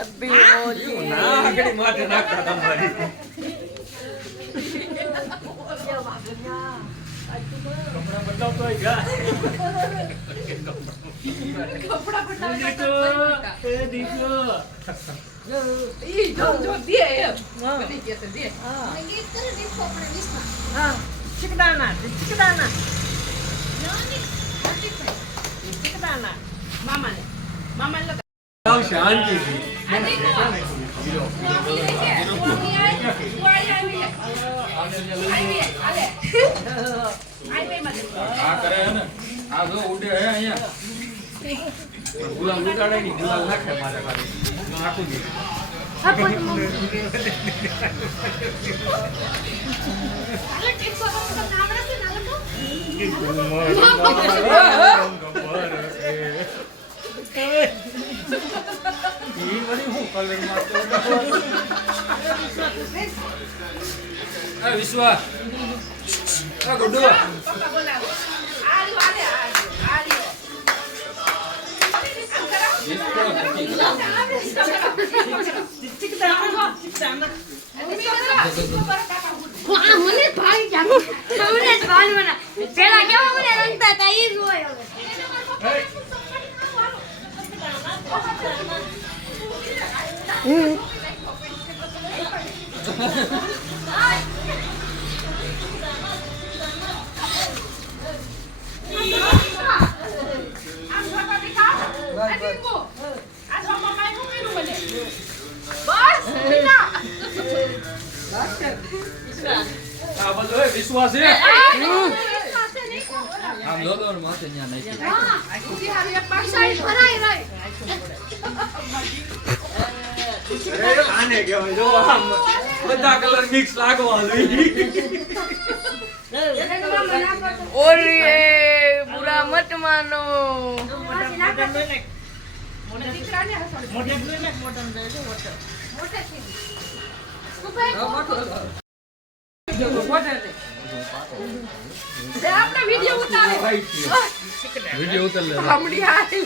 ના આગળ માથે નાખતા તમારી કપડા બદલાવતો હોય ગા કપડા બદલાવતો એ દીકરો ઈ જો દે એમ બધી કે દે ગીત કરે દીપ આપણે વિશ્વા હા ચિકદાના ચિકદાના મામાને લગા આવ શાંતિથી આ દેખો આવી રે કે આવી આલે આઈ મત આ કરે હે ને આ જો ઉડે હે અહીંયા ગુલામ લૂટાડે ની ગુલામ નાખે મારે ખાલી નાખું દે હાલે ઠીક સો તો નામ રાખે ના લખો ઈ વળી હું કલર માં આ વિશ્વા આ ગુડુ પપ્પા બોલાવો આલ્યો આલે આલ્યો આ મને ભાઈ જામ મને ભાઈ મને પેલા કેવા મને રંગતા હતા ઈ જ હોય હવે આ બધો વિશ્વાસ છે આમ લો લો માથે ન્યા નાખી આને કહેવાય જો આમ બધા કલર મિક્સ લાગવા ઓરે બુરા મત માનો દીકરાને હસાડ આપણે વિડિયો ઉતારે વિડિયો ઉતાર લે હમડી આઈ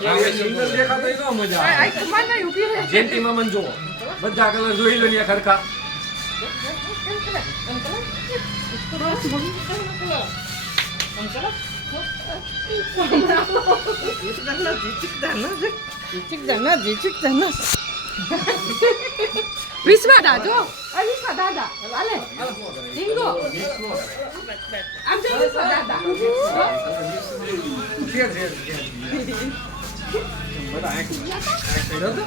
લાગે સુંદર દેખાતો ઈ તો મજા આવે આઈ કમાને ઊભી રહે જેન્ટી મામન જો બધા કલર જોઈ લો ને ખરખા ચિકદાના વિશ્વા દાદો આ વિશ્વા દાદા વાલે ડીંગો આમ જો વિશ્વા દાદા બધા એક સાઈડ હતો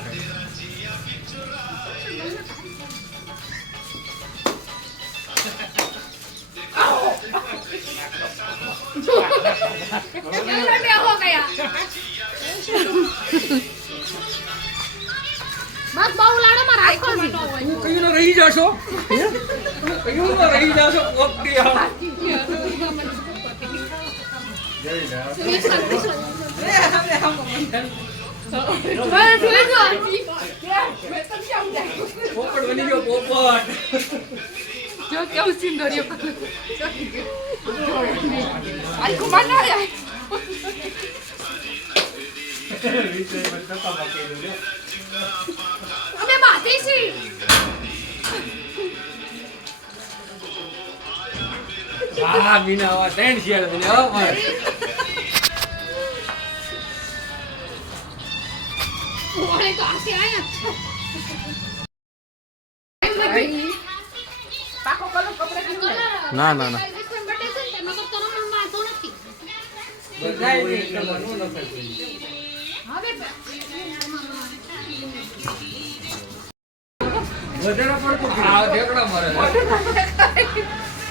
हो गया બસ બહુ લાડો માં રાખો હું કયું ન રહી જાશો કયું ન રહી જાશો ઓકે હા પોપટ બની ગયો પોપટ જો કેવું સિંદોરિયો આઈ કમાને આયા અમે બાતી છી હા મીના આવા ત્રણ શિયાળ બને હો માર ઓરે કાસે આયા પાકો કલર કપડે કિને ના ના ના વધારે પડતું આ ઢેકડા મારે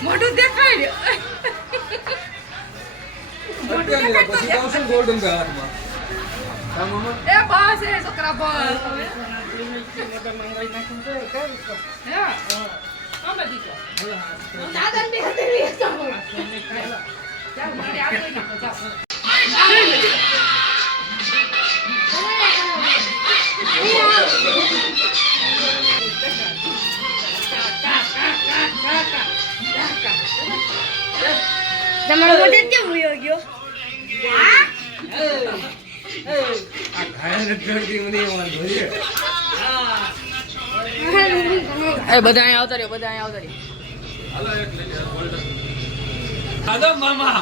મોઢું દેખાય અત્યારે પછી આવશું ગોલ્ડન બે હાથમાં કા મામા એ બસ એ છોકરા બસ હે આમે દીકો દાદા ને હતરી જાવ ચાલ મારે આ કોઈ ના જાવ તમારો મોઢે કેમ હોયો ગયો હા આ ઘાયલ કરતી મને વાંધો છે. એ બધા અહીંયા આવતા રહ્યો, બધા અહીંયા આવતા રહ્યો. હાલો એક લઈ લે ગોલ્ડન. હાલો મામા.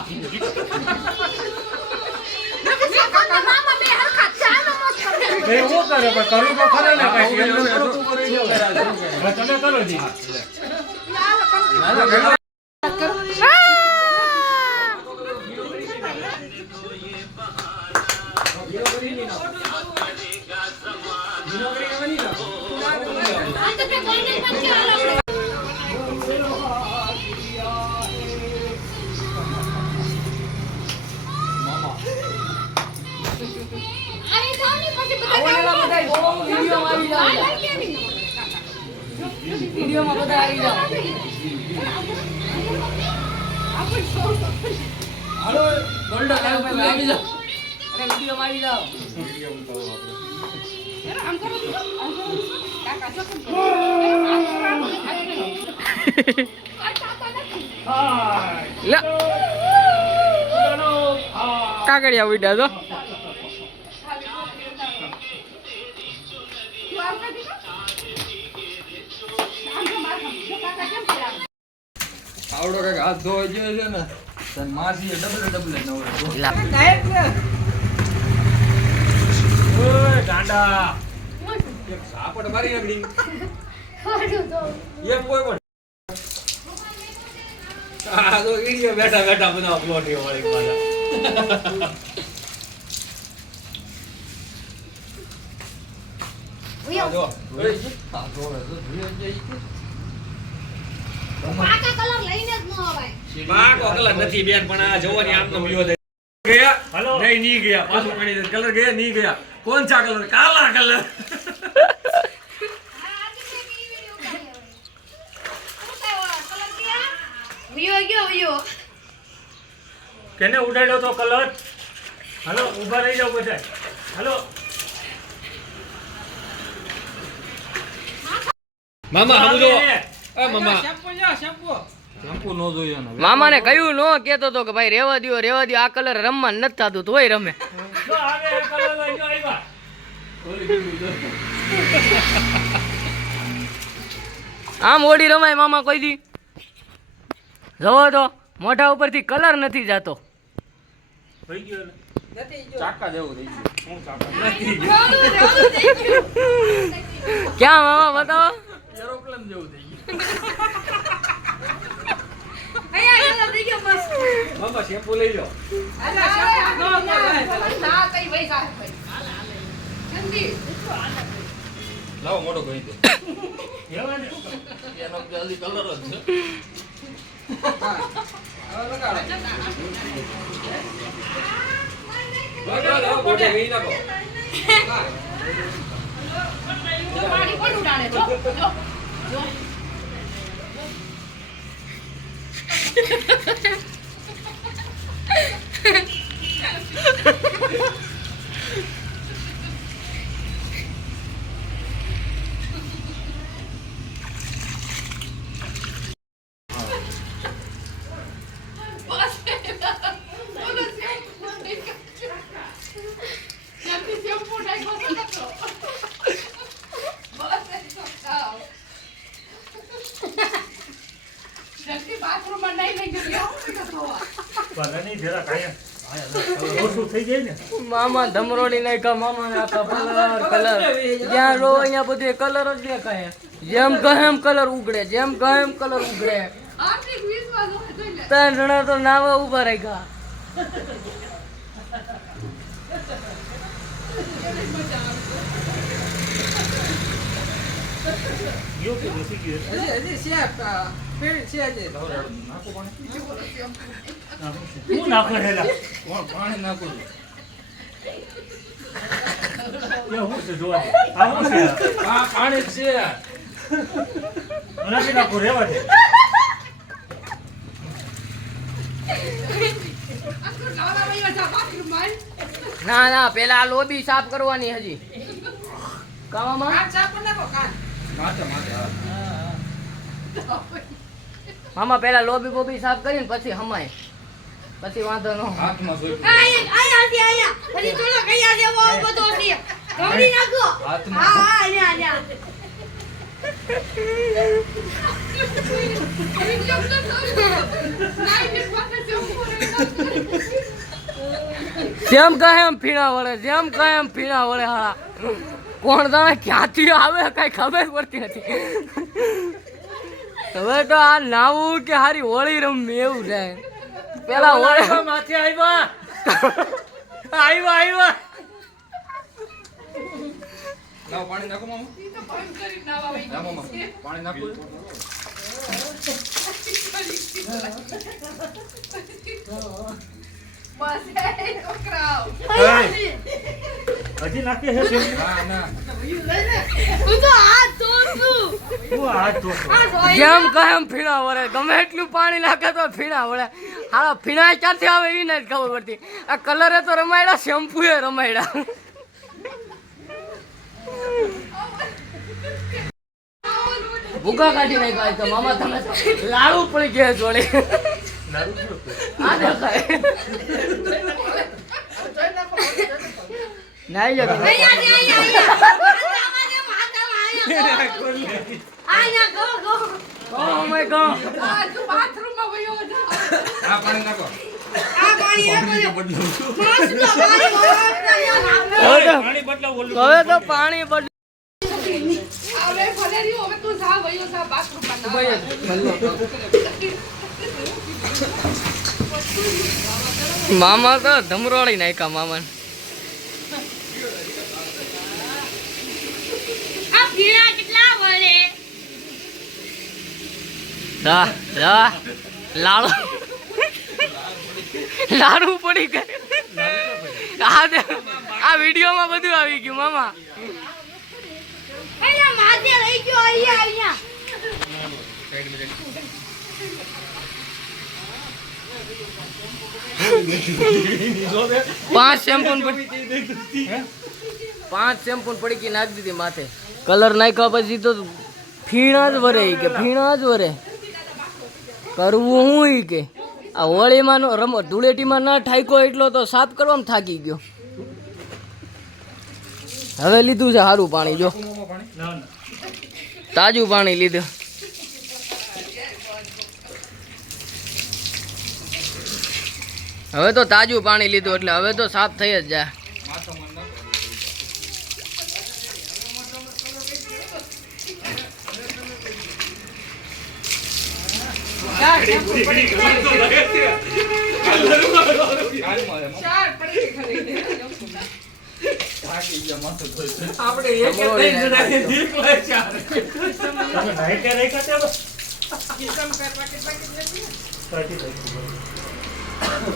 મામા બે હરખા ચાનો મત કરે. એવું કરે પણ કરવું તો ખરે ને કાંઈક. હા, એમ એવું થોડું તો તું કરી લો. હવે તમે કરો જી. હાલો ઘેલો. આ તો કે ગોલ્ડન પણ કે હાલ આપણે. આવી સાવની પછી બધા વિડીયોમાં આવી જાઓ. વિડીયોમાં બધા આવી જાઓ. હાલો ગોલ્ડન આવી જાઓ. અરે વિડીયોમાં આવી જાઓ. આમ કરો કાકા જો લે કાગળિયા ઉડ્યા તો. આવડો કઈક હાથ ધોઈ ગયો છે ને તને માસી ડબલે નવડે ઓય ગાંડા. એક સાપડ મારી આગળી ખોડું તો એક કોઈ પણ આ તો ઈડિયો બેઠા બેઠા બધા પ્લોટીઓ વાળી પાછા આ જો ઓય આ જો જોઈએ છે પાકા કલર લઈને જ ન આવાય. માં કોકલા નથી બેન પણ આ જોવાની આમનો વિયો દે ગયા હાલો. નહીં ગયા પાછું પાણી દે કલર ગયા નહીં ગયા કોણ ચા કલર કાલા કલર આ આજે મેં ઈ વિડિયો ઉતાર્યો. શું થાય કલર ગયા? વિયો ગયો. કેને ઉડાડ્યો તો કલર? હાલો ઊભા રહી જાઓ બધા. હાલો મામા સમજો આવે. એ મામા શેમ્પુ શેમ્પુ નો જોઈએ ને મામાને કહ્યું નો કેતો તો કે ભાઈ રેવા દ્યો આ કલર રમવા નથી થતું તોય રમે. જો આવે એ કલર લઈ જો આવ્યા. આમ ઓડી રમાય મામા કોઈ દી જવો તો મોઢા ઉપરથી કલર નથી જાતો. થઈ ગયો ને. ચાકા જેવું થઈ ગયું હું ચાપા. ક્યાં મામા બતાવો. એરોપ્લેન જેવું થઈ ગયું અહીંયા કલર થઈ ગયો મસ્ત. મામા શેમ્પુ લઈ લો ના કઈ વઈ જા ભાઈ જલ્દી લાવો મોટો ગઈ દે એવા ને. એનો જલ્દી કલર જ છે હા હવે લગાડો લગાડો મોટે ગઈ નાખો પાણી કોણ ઉડાડે જો જો બાથરૂમમાં નહીં લઈ ગયો ભલે નહીં જરા કાંઈ ઓછું થઈ જાય ને. મામા ધમરોડી નાખ્યા મામાને આખા કલર જ્યાં રો અહીંયા બધે કલર જ દેખાય. જેમ કહે એમ કલર ઉગડે જેમ કહે એમ કલર ઉગડે. આર્થિક વિશ્વાસ હોય જોઈ લે 3 જણા તો નાવા ઉભા રાખ્યા. ગયો કે નથી ગયો? હું નાખો હેલા. પાણી નાખું એ હું છે જોવા દે. આ હું છે? આ પાણી જ છે નાખી નાખો રેવા દે. અંકલ ગાવા વઈ જા બાથરૂમમાં ના પેલા આ લોબી સાફ કરવાની હજી. કાવામાં કાચ ચાપ નાખો કાચ માથે માથે હા મામા પેલા લોબી બોબી સાફ કરીને પછી હમાય. પછી વાંધો ન હાથમાં જોઈ અહીંયા હજી થોડો કયા દેવો બધો છે ગોળી નાખો હાથમાં. હા અહીંયા જેમ કહે એમ ફીણા વળે જેમ કહે એમ ફીણા વળે હાળા કોણ જાણે ક્યાંથી આવે કઈ ખબર પડતી નથી હવે તો આ નાવું કે હારી હોળી રમવી એવું છે પેલા હોળી માથે આવ્યા આવ્યા લાવો પાણી નાખો મામા હા મામા પાણી નાખો હજી નાખી છે શેરડી? ના ના હું તો હાથ ધોઉં છું હું હાથ ધોતો. આ ધોઈ જેમ કહે એમ ફીણા વળે ગમે એટલું પાણી નાખે તો ફીણા વળે હાલા ફીણા ક્યાંથી આવે એ નથી ખબર પડતી આ કલરે તો રમાયડા શેમ્પુ એ રમાયડા ભૂકા કાઢી નાખ્યા તો મામા તમે તો લાડુ પડી ગયા જોડે આ દેખાય નાઈ લો તમે. Oh my God. હા પાણી નાખો પાણી બદલાવ ઓલું. હવે તો પાણી બદલ મામા તો ધમરોળી નાખ્યા મામા આ પીળા કેટલા વળે લાડુ લાડુ પડી ગઈ આ વિડીયોમાં બધું આવી ગયું મામા અહીંયા માથે લઈ ગયો અહીંયા પાંચ શેમ્પૂ પડી નાખી દીધી માથે કલર નાખ્યા પછી તો ફીણા જ વરે ઈ કે ફીણા જ વરે કરવું હું ઈ કે આ હોળીમાં રમો ધૂળેટીમાં ના ઠાક્યો એટલો તો સાફ કરવામાં થાકી ગયો હવે લીધું છે સારું પાણી જો ના, ના. તાજું પાણી લીધું હવે તો તાજું પાણી લીધું એટલે હવે તો સાફ થઈ જ જાય માથામાં નાખો થાકી ગયા માથું ધોઈ ધોઈ. તમે નાઈટે રાખ્યા છે બસ? પાટી રાખ્યું.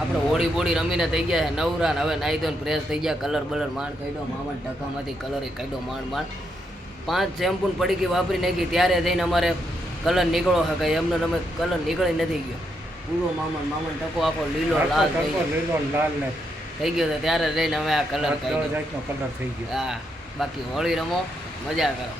આપણે હોળી બોળી રમીને થઈ ગયા છે નવરા ને હવે નાહી ધોઈને ફ્રેશ થઈ ગયા કલર બલર માંડ કાઢ્યો મામા ટકામાંથી કલર એ કાઢ્યો માંડ 5 શેમ્પૂ પડી ગઈ વાપરી નાખી ત્યારે જઈને અમારે કલર નીકળો છે કઈ એમને અમે કલર નીકળી નથી ગયો પૂરો મામા ટકો આખો લીલો લાલ થઈ ગયો લીલો લાલ ને થઈ ગયો તો ત્યારે જઈને અમે આ કલર કાઢ્યો જાતનો કલર થઈ ગયો. હા બાકી હોળી રમો મજા કરો